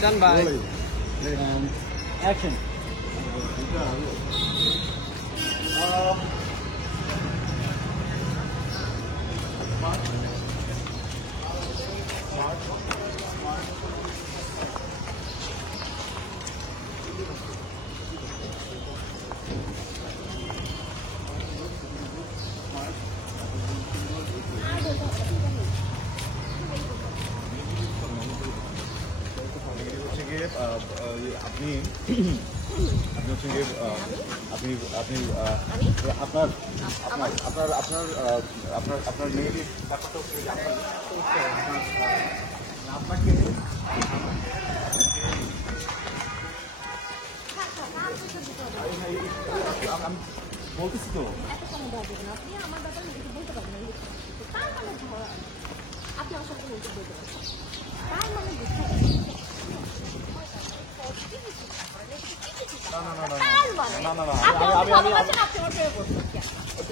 Done by. Action. আপনি আপনি হচ্ছেন যে আপনি আপনি আপনার আপনার আপনার আপনার আপনার আপনার নেগেটিভ ব্যাপারটা হচ্ছে যে আপনাকে আমি বলতেছি তো আপনি আমার ব্যাপারে বলতে পারবেন তার মানে আপনি আমার সাথে বলতে পারছেন তার মানে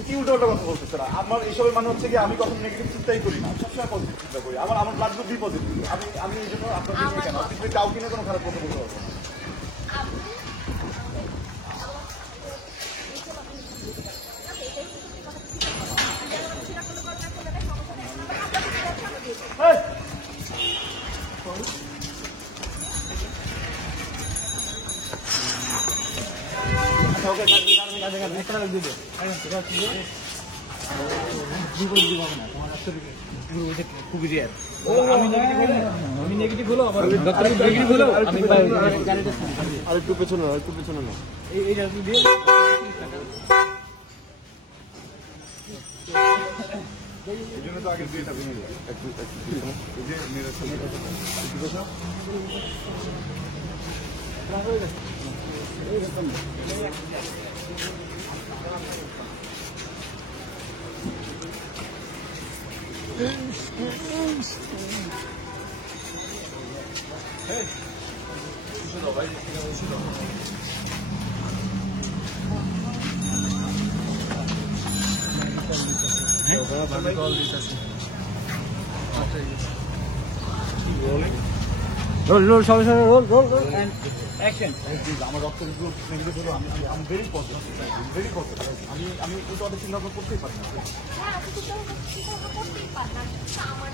কি উল্টো উল্টো কথা বলতেছে না। আমার এইসবের মানে হচ্ছে কি আমি কখন নেগেটিভ চিন্তাই করি না, সবসময় পজিটিভ চিন্তা করি। আমার আমার ব্লাড গ্রুপ বি পজিটিভ। আমি এই জন্য আপনার কেন আপনি কাউ কিনে কোনো খারাপ কথা বলতে পারবো খুবই রেয়ার। আমি নেগেটিভ হলো আবার নেগেটিভ হলো আমি আর একটু পেছনে আর একটু পেছনে না এই দিয়ে এই জন্য তো আগে দিয়ে থাকবেন একটু এই যে মেয়ের সঙ্গে roll sorry roll and action. আমার রক্ত নেগেটিভ হলো আমি ভেরি পজিটিভ আমি কিন্তু অনেক চিন্তা করতেই পারি না। হ্যাঁ আপনি তো করতেই পারেন না আমার